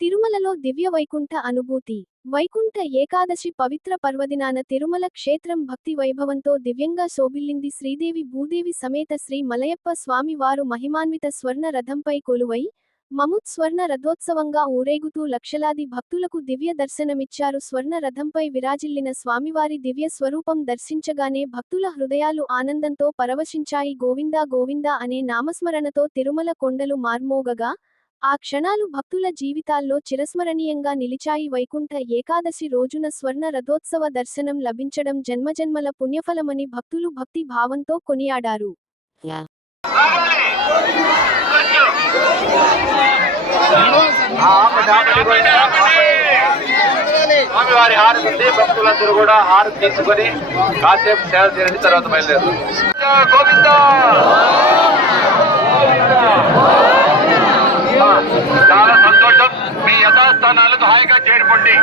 తిరుమలలో దివ్య వైకుంఠ అనుభూతి. వైకుంఠ ఏకాదశి పవిత్ర పర్వదినాన తిరుమల క్షేత్రం భక్తి వైభవంతో దివ్యంగా శోభిల్లింది. శ్రీదేవి భూదేవి సమేత శ్రీ మలయప్ప స్వామి వారు మహిమాన్విత స్వర్ణ రథంపై కొలువై మముత్ స్వర్ణ రథోత్సవంగా ఊరేగుతూ లక్షలాది భక్తులకు దివ్య దర్శనమిచ్చారు. స్వర్ణ రథంపై విరాజిల్లిన స్వామివారి దివ్య స్వరూపం దర్శించగానే భక్తుల హృదయాలు ఆనందంతో పరవశించాయి. గోవిందా గోవిందా అనే నామస్మరణతో తిరుమల కొండలు మార్మోగగా ఆ క్షణాలు భక్తుల జీవితాల్లో చిరస్మరణీయంగా నిలిచాయి. వైకుంఠ ఏకాదశి రోజున స్వర్ణ రథోత్సవ దర్శనం లభించడం జన్మజన్మల పుణ్యఫలమని భక్తులు భక్తి భావంతో కొనియాడారు. స్వామివారి హారతి ఉంది. భక్తులందరూ కూడా హారతి తీసుకుని కాసేపు సేవ చేయండి, తర్వాత బయలుదేరు. గోవిందా చాలా సంతోషం. మీ యథాస్థానాలకు హాయిగా చేరుకోండి.